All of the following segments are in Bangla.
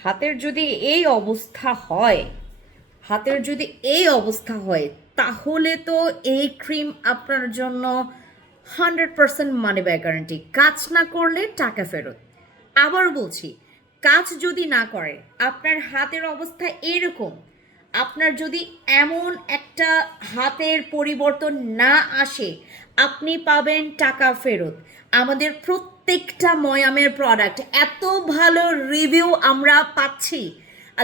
হাতের যদি এই অবস্থা হয় হাতের যদি এই অবস্থা হয় তাহলে তো এই ক্রিম আপনার জন্য hundred percent money back guarantee কাজ না করলে টাকা ফেরত আবার বলছি কাজ যদি না করে আপনার হাতের অবস্থা এরকম আপনার যদি এমন একটা হাতের পরিবর্তন না আসে, আপনি পাবেন টাকা ফেরত। আমাদের প্রত্যেকটা ময়ামের প্রোডাক্ট এত ভালো রিভিউ আমরা পাচ্ছি।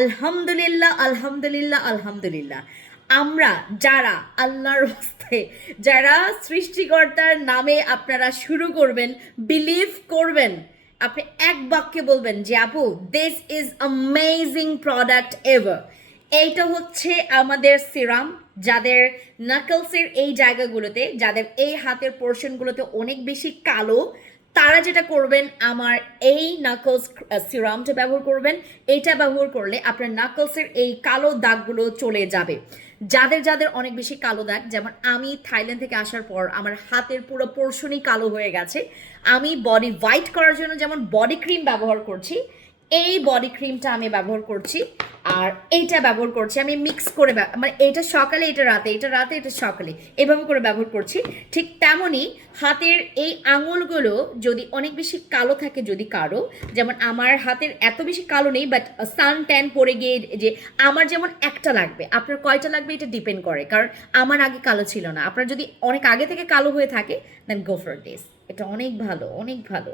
আলহামদুলিল্লাহ আলহামদুলিল্লাহ আলহামদুলিল্লাহ। আমরা যারা আল্লাহর হস্তে, যারা সৃষ্টিকর্তার নামে আপনারা শুরু করবেন বিলিভ করবেন, আপনি এক বাক্যে বলবেন যে, আপু this is amazing product ever এইটা হচ্ছে আমাদের সিরাম, যাদের নাকলসের এই জায়গাগুলোতে, যাদের এই হাতের পোর্শনগুলোতে অনেক বেশি কালো, তারা যেটা করবেন, আমার এই নাকলস সিরামটা ব্যবহার করবেন। এটা ব্যবহার করলে আপনার নাকলসের এই কালো দাগগুলো চলে যাবে। যাদের যাদের অনেক বেশি কালো দাগ, যেমন আমি থাইল্যান্ড থেকে আসার পর আমার হাতের পুরো পোর্শনই কালো হয়ে গেছে। আমি বডি হোয়াইট করার জন্য যেমন বডি ক্রিম ব্যবহার করছি, এই বডি ক্রিমটা আমি ব্যবহার করছি। আর এইটা ব্যবহার করছি আমি মিক্স করে মানে এটা সকালে এটা রাতে এটা রাতে এটা সকালে এভাবে করে ব্যবহার করছি। ঠিক তেমনই হাতের এই আঙুলগুলো যদি অনেক বেশি কালো থাকে, যদি কারও, যেমন আমার হাতের এত বেশি কালো নেই বাট সান ট্যান পরে গিয়ে যে আমার যেমন একটা লাগবে, আপনার কয়টা লাগবে এটা ডিপেন্ড করে, কারণ আমার আগে কালো ছিল না। আপনার যদি অনেক আগে থেকে কালো হয়ে থাকে দেন গো ফর দিস এটা অনেক ভালো অনেক ভালো।